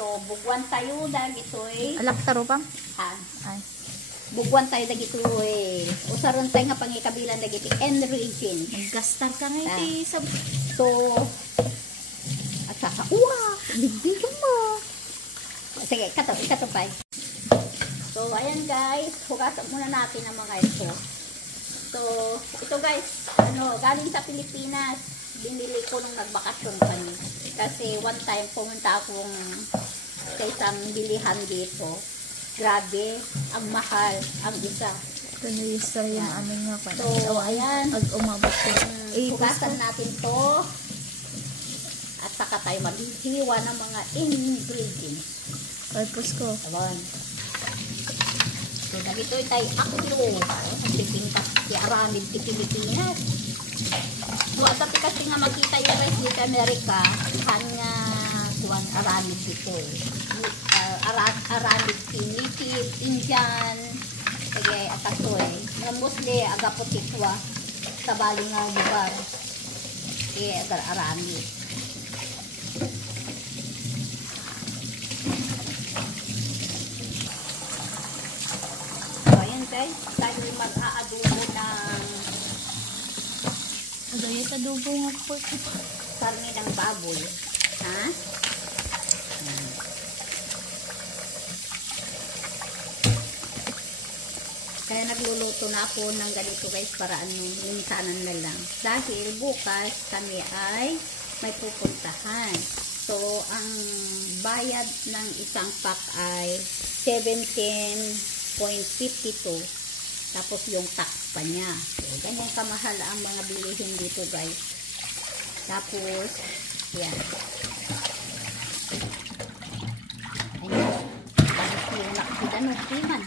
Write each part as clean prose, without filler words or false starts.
So, bugwan tayo dagitoy. Alak taro pa? Ha? Ay. Bugwan tayo dagitoy. Usaron tayo nga pangikabilan dagiti enriching. Maggastar ka nga iti sa... So, at saka, bigyan mo. Sige, katapay. So, ayan guys, hugasan muna natin ang mga ito. So, ito guys, galing sa Pilipinas. Binili ko nung nagbakasyon kami. Kasi one time pumunta akong sa isang bilihan dito. Grabe, ang mahal, ang isa. Ito na yung aming nga pa. So, ayan. Pag umabot ko. Hugasan natin to. At saka tayo maghihiwa ng mga ingredients. Purpose ko. Ayan. So, dagito tayo aklo. Pipintas si Aramid di Pilipinas. So, at kasi nga makita yung guys dito Amerika, kanya kuwan Aramid dito. Aramid native, Indian, kaya ataso nga mostly agapotitwa sa baling nga lugar. Kaya agar Aramid. So, ayan guys, tayo mag-aadobo ng Agayat adobo nga po. karne ng baboy. Ha? Kaya nagluluto na ako ng ganito guys para minsanan na lang. Dahil bukas kami ay may pupuntahan. So, ang bayad ng isang pack ay 17.52. Tapos yung tax pa niya. So, ganyan kamahal ang mga bilihin dito guys. Tapos, yan. Ayan. Tapos yung nakasidan ng timan.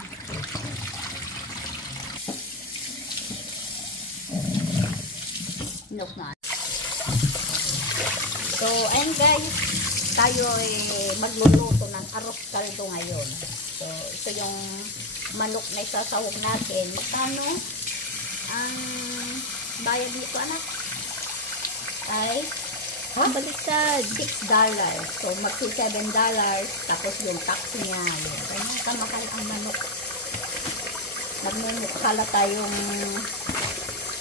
Inok na. So, ayan guys. Tayo ay magluluto ng arroz caldo ngayon. So, ito yung manok na isasawag natin. Magkano ang bayad dito, anak? Ay, baliktad, $6. So, magsi $7. Tapos yung tax niya. Ganyan kamahal ang manok. Nagmumukhala tayong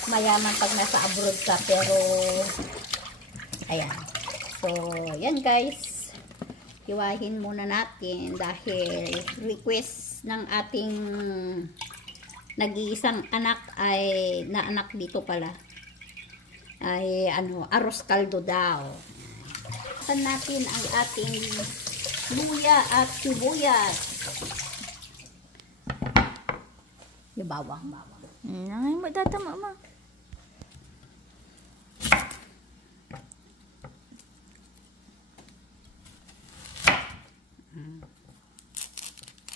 mayaman pag nasa abroad ka. Pero, ayan. So, yan guys. Hiwahin muna natin dahil request ng ating nag-iisang anak ay naanak dito pala ay arroz caldo daw. Saan natin ang ating luya at sibuyas. Yung bawang. Nangay mo datama ma.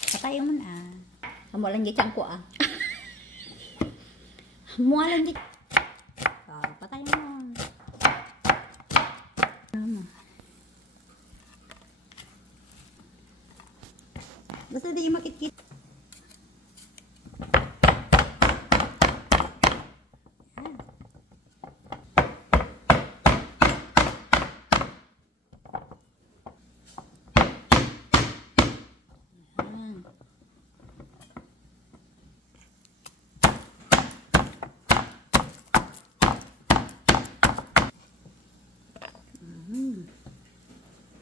Patayin mo na. Hamualan gitang ko Hamualan gitang. Patayin mo. Basta di makikita.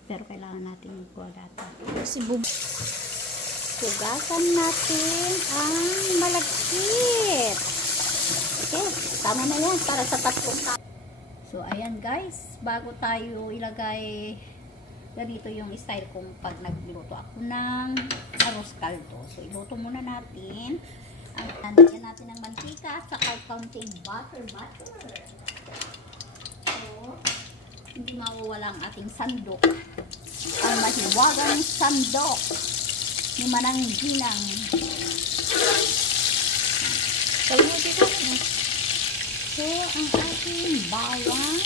Pero kailangan natin yung kuha data. Hugasan natin ang malagkit. Okay, tama na yan para sa tatlong tao. So, ayan guys, bago tayo ilagay ganito yung style kung pag nagluto ako ng arroz caldo. So, iluto muna natin. Nandiyan natin ng mantika at saka kaunting butter. So, hindi mawawala ang ating sandok. Ang mahiwagang sandok ni Manang Ginang. So, ang ating bawang,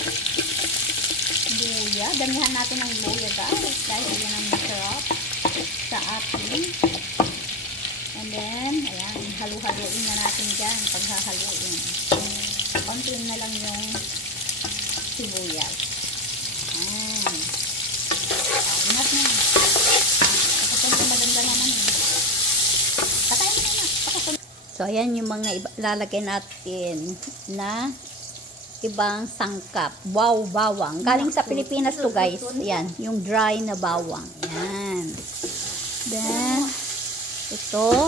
luya. Damihan natin ang luya guys. Dahil yan ang masarap sa ating. And then, ayan, halu-haluin na natin dyan. Paghahaluin. Kontin na lang yung sibuyas. Ingat na. So, ayan yung mga lalagay natin na ibang sangkap. Wow, bawang. Galing sa Pilipinas to, guys. Ayan, yung dry na bawang. Ayan. Then, ito.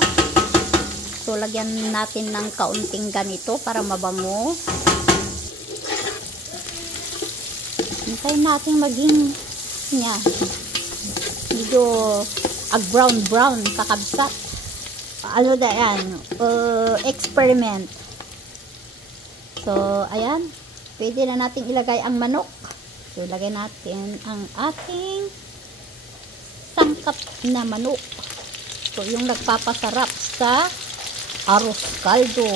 So, lagyan natin ng kaunting ganito para mabango. Hintayin natin maging niya. Medyo brown kakabsat. Ano na yan? Experiment. So, ayan. Pwede na natin ilagay ang manok. So, ilagay natin ang ating sangkap na manok. So, yung nagpapasarap sa arroz caldo.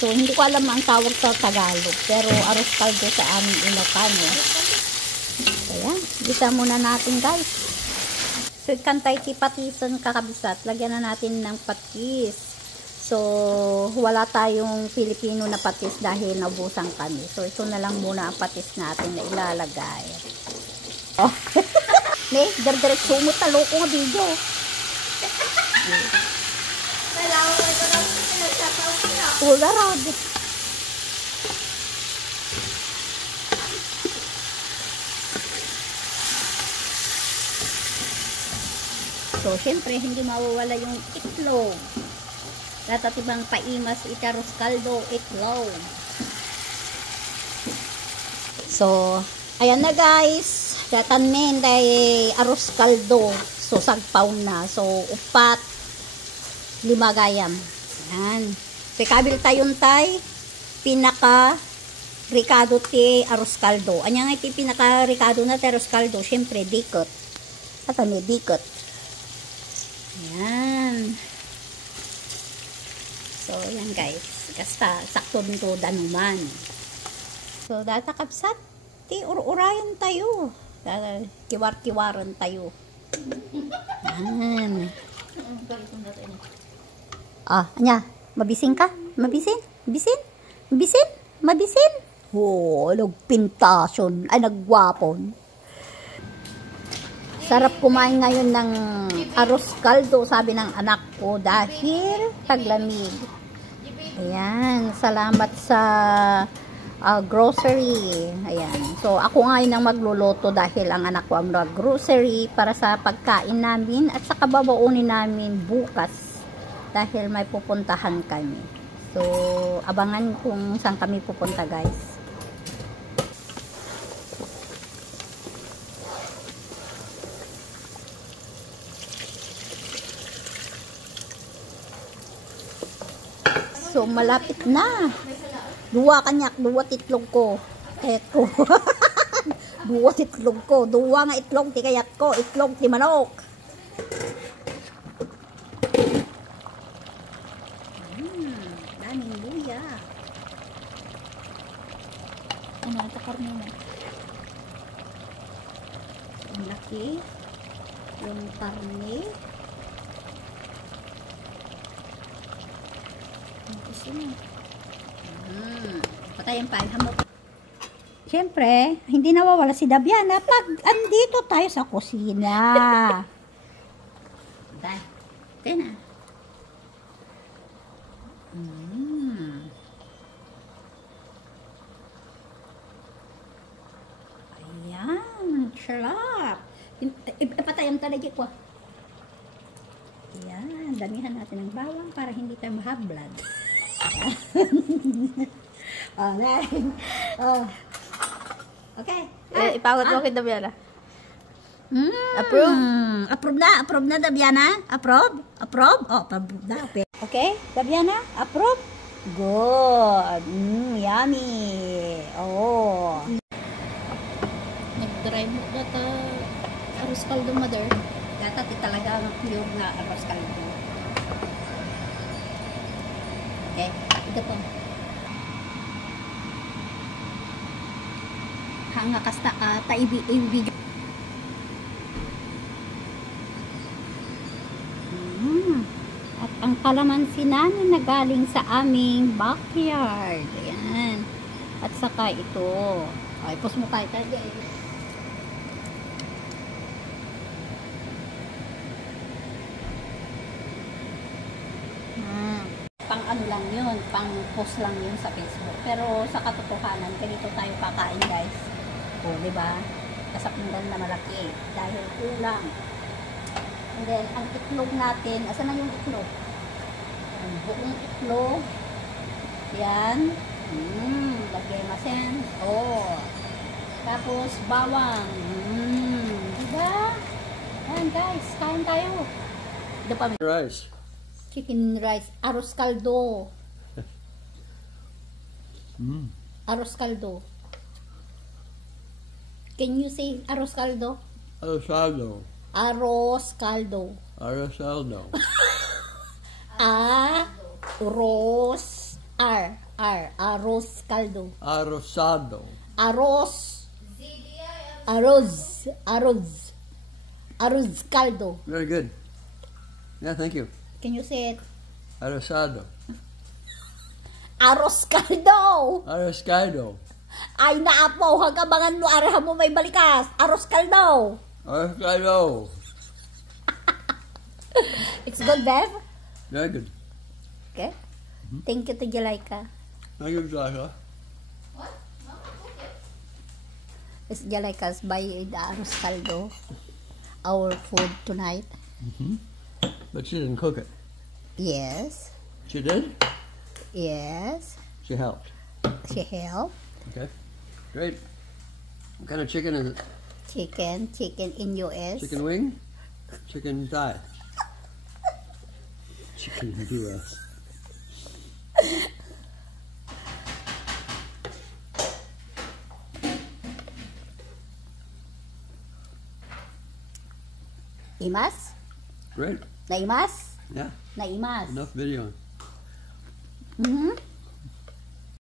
So, hindi ko alam ang tawag sa Tagalog. Pero, arroz caldo sa aming Ilocano. So, ayan. Gisa muna natin, guys. So, kantay ti patisan kakabisat. Lagyan na natin ng patis. So, wala tayong Pilipino na patis dahil naubusan kami. So, ito na lang muna ang patis natin na ilalagay. Oh. Ne, direct sumot talo ko nga video. Wala rod. So, syempre, hindi mawawala yung itlog. Natatibang paimas itaros kaldo, itlog. So, ayan na guys. Datanin kay arroz kaldo. So, sagpaw na. So, upat, 5 gayam. Ayan. So, kabil tayon tay, pinaka ricado ti arroz kaldo. Anya nga iti pinaka ricado na ti arroz kaldo. Syempre, dikot. At ano, dikot. Ayan. So, ayan guys. Kasta, sakto nito danuman. So, data kapsat, ti urayan tayo. Kiwar-kiwaran tayo. Ayan. Anya, mabising ka? Mabising? Bisin? Bisin? Mabisin? Oh, nagpintasyon. Ay, nagwapon. Sarap kumain ngayon ng arroz caldo, sabi ng anak ko, dahil taglamig. Ayan, salamat sa grocery. Ayan. So, ako ngayon ang magluluto dahil ang anak ko ang grocery para sa pagkain namin at sa kababaunin namin bukas dahil may pupuntahan kami. So, abangan kung saan kami pupunta, guys. So, malapit na. Duwa kanyak, duwa titlog ko. Eto. Duwa titlog ko. Duwa nga itlog ti kayat ko. Itlog ti manok. Daming luya. Ano, ito karne na. Ang laki. Yung karne. Patayin pa hamot. Siyempre, hindi nawawala si Dabiana pag andito tayo sa kusina. Dahil, na. Ayan, sarap. Ipatayang talagi ko. Ayan, damihan natin ng bawang para hindi tayo mahablad. Okay. Ipawat mo kay Dabiana. Approve? Approve na, Dabiana? Approve? Approve? Oh, approve na. Okay, Dabiana? Approve? Good. Yummy. Oh. Nag-dry mo data arroz caldo, mother. Data ti talaga pure na arroz caldo. Okay, ito po. Hanga kasta ta ibig. At ang kalamansi namin na galing sa aming backyard. Ayan. At saka ito. Ay, pos mo tayo. Pang ano lang yun, pang post lang yun sa Facebook. Pero sa katotohanan, ganito tayo kakain guys. O, di ba? Kasakmuran na malaki dahil kulang. And then, ang itlog natin, asan na yung itlog? Ang buong itlog. Yan. Lagay masen. Oh. Tapos, bawang. Diba? Yan guys, kain tayo. Ito pa. Rice. Chicken rice. Arroz caldo. Arroz caldo. Can you say arroz caldo? Arrosado. Arroz caldo. Arrosado. Arroz. Arroz caldo. Arrosado. Arroz. Arroz caldo. Very good. Yeah, thank you. Can you say it? Arrosado. Arroz caldo. Arroscado. Ay naapo, hagabangan mo arahan mo may balikas. Arroz caldo. Arroscado. It's good, Bev? Very good. Okay. Thank you to Jalaika. Thank you, Joshua. It's Jalaika's buy the arroz caldo. Our food tonight. But she didn't cook it. Yes. She did? Yes. She helped. She helped. Okay. Great. What kind of chicken is it? Chicken in US. Chicken wing? Chicken thigh? Chicken in US. Imas? Great. Naimas? Yeah. Naimas. Enough video. Mm-hmm.